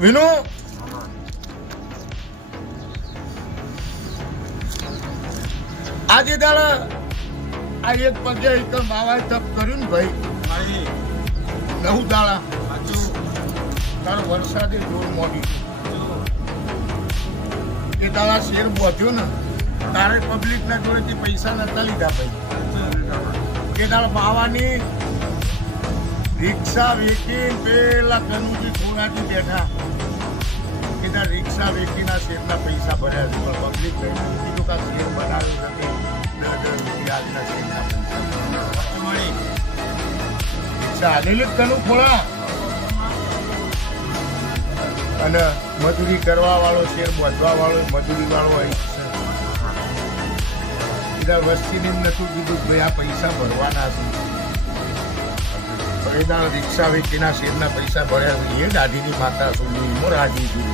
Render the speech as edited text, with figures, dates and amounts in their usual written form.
વિનુ આજે દાડા આ એક પગે એક બાવાએ તપ કર્યું ને ભાઈ 9 દાડા તારો વરસાદે જોર મોડી એ દાડા શેર બોધ્યો ને તારે પબ્લિક ના જોડેથી પૈસા નતા લીધા ભાઈ એ દાડા બાવાની રિક્ષા વેચી પેલા કનુજી થોડાથી બેઠા એ દાડા રિક્ષા વેચીના શેરના પૈસા ભર્યા છે પણ પબ્લિક કીધું કે શેર બનાવ્યો નથી 10 રૂપિયા શેરના પૈસા રિક્ષા હાલેલી જ કનુ થોડા અને મજૂરી કરવા વાળો શેર બોધવા વાળો મજૂરી વાળો હોય વસ્તીની નતું કીધું ભાઈ આ પૈસા ભરવાના છે રિક્ષા વેચીના શેરના પૈસા ભર્યા એ દાદીની માતા સુધી રાજી છું